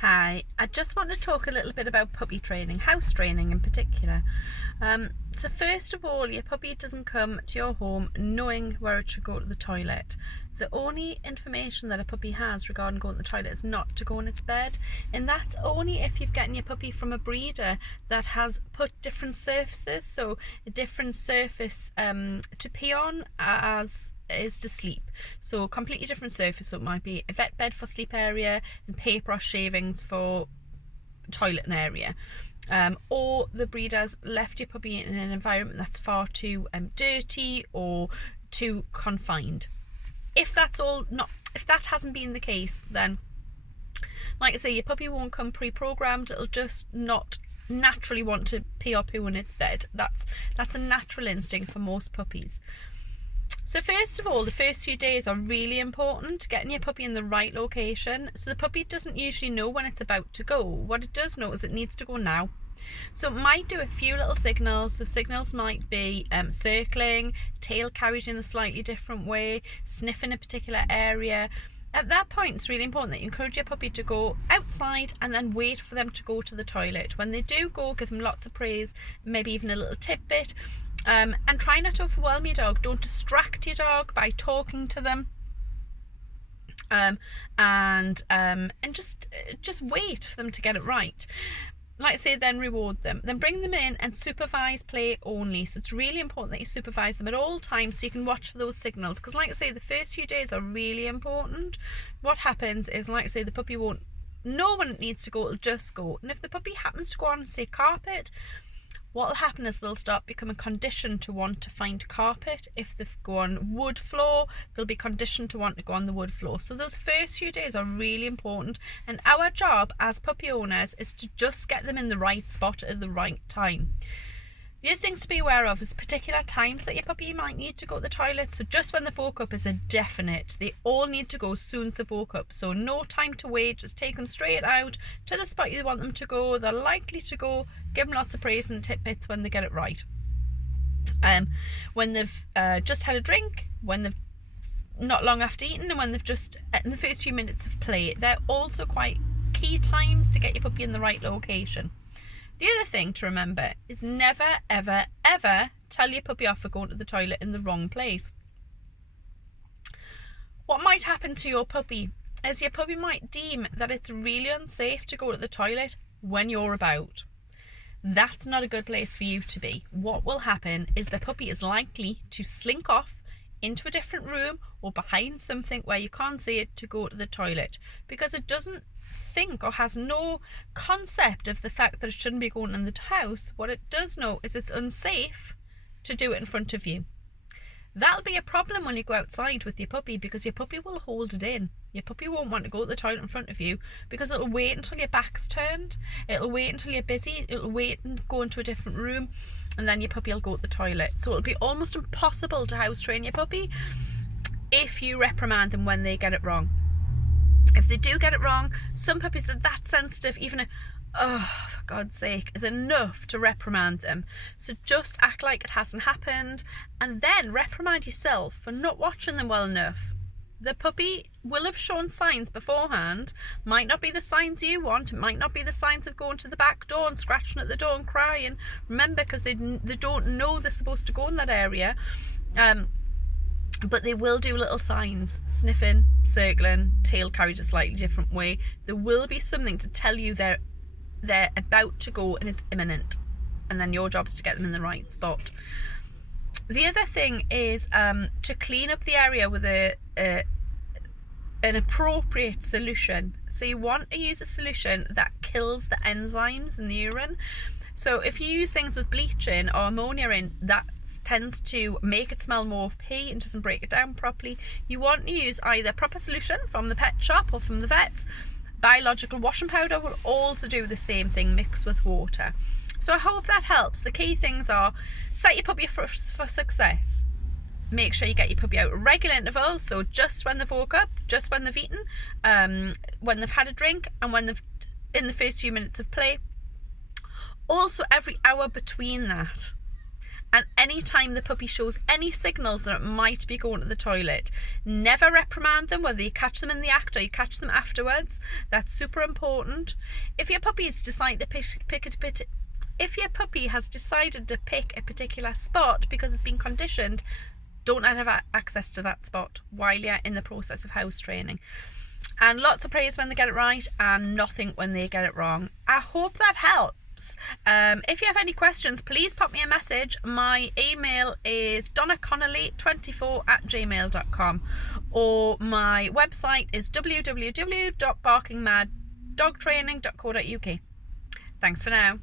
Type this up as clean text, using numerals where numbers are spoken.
Hi, I just want to talk a little bit about puppy training, house training in particular. So first of all, your puppy doesn't come to your home knowing where it should go to the toilet. The only information that a puppy has regarding going to the toilet is not to go in its bed, and that's only if you've gotten your puppy from a breeder that has put different surfaces, so a different surface to pee on as is to sleep. So completely different surface. So it might be a vet bed for sleep area and paper or shavings for toilet and area. Or the breeder's left your puppy in an environment that's far too dirty or too confined. If that hasn't been the case, then like I say, your puppy won't come pre-programmed. It'll just not naturally want to pee or poo in its bed. That's a natural instinct for most puppies. So first of all, the first few days are really important, getting your puppy in the right location. So the puppy doesn't usually know when it's about to go. What it does know is it needs to go now. So it might do a few little signals. So signals might be circling, tail carried in a slightly different way, sniffing a particular area. At that point, it's really important that you encourage your puppy to go outside and then wait for them to go to the toilet. When they do go, give them lots of praise, maybe even a little tidbit. And try not to overwhelm your dog. Don't distract your dog by talking to them. And just wait for them to get it right. Like I say, then reward them. Then bring them in and supervise play only. So it's really important that you supervise them at all times so you can watch for those signals. Because like I say, the first few days are really important. What happens is, like I say, the puppy won't know when it needs to go. It'll just go. And if the puppy happens to go on, say, carpet, what will happen is they'll start becoming conditioned to want to find carpet. If they go on wood floor, they'll be conditioned to want to go on the wood floor. So those first few days are really important, and our job as puppy owners is to just get them in the right spot at the right time. The other things to be aware of is particular times that your puppy might need to go to the toilet. So just when they've woke up is a definite. They all need to go as soon as they've woke up. So no time to wait. Just take them straight out to the spot you want them to go. They're likely to go. Give them lots of praise and tidbits when they get it right. When they've just had a drink, when they've not long after eating, and when they've just in the first few minutes of play, they're also quite key times to get your puppy in the right location. The other thing to remember is never, ever, ever tell your puppy off for going to the toilet in the wrong place. What might happen to your puppy is your puppy might deem that it's really unsafe to go to the toilet when you're about. That's not a good place for you to be. What will happen is the puppy is likely to slink off into a different room or behind something where you can't see it to go to the toilet, because it doesn't think or has no concept of the fact that it shouldn't be going in the house. What it does know is it's unsafe to do it in front of you. That'll be a problem when you go outside with your puppy, because your puppy will hold it in. Your puppy won't want to go to the toilet in front of you because it'll wait until your back's turned. It'll wait until you're busy. It'll wait and go into a different room, and then your puppy will go to the toilet. So it'll be almost impossible to house train your puppy if you reprimand them when they get it wrong. If they do get it wrong, some puppies are that sensitive, even for God's sake, is enough to reprimand them. So just act like it hasn't happened, and then reprimand yourself for not watching them well enough. The puppy will have shown signs beforehand. Might not be the signs you want. It might not be the signs of going to the back door and scratching at the door and crying. Remember, because they don't know they're supposed to go in that area. But they will do little signs, sniffing, circling, tail carried a slightly different way. There will be something to tell you they're about to go and it's imminent. And then your job is to get them in the right spot. The other thing is to clean up the area with an appropriate solution. So you want to use a solution that kills the enzymes in the urine. So if you use things with bleaching or ammonia in, that tends to make it smell more of pee and doesn't break it down properly. You want to use either proper solution from the pet shop or from the vets. Biological washing powder will also do the same thing, mixed with water. So I hope that helps. The key things are: set your puppy for success. Make sure you get your puppy out at regular intervals, so just when they've woke up, just when they've eaten, when they've had a drink, and when they've in the first few minutes of play. Also every hour between that. And anytime the puppy shows any signals that it might be going to the toilet, never reprimand them, whether you catch them in the act or you catch them afterwards. That's super important. If your puppy's decided to if your puppy has decided to pick a particular spot because it's been conditioned, don't let it have access to that spot while you're in the process of house training. And lots of praise when they get it right and nothing when they get it wrong. I hope that helps. If you have any questions, please pop me a message. My email is donnaconnolly24@gmail.com, or my website is www.barkingmaddogtraining.co.uk. Thanks for now.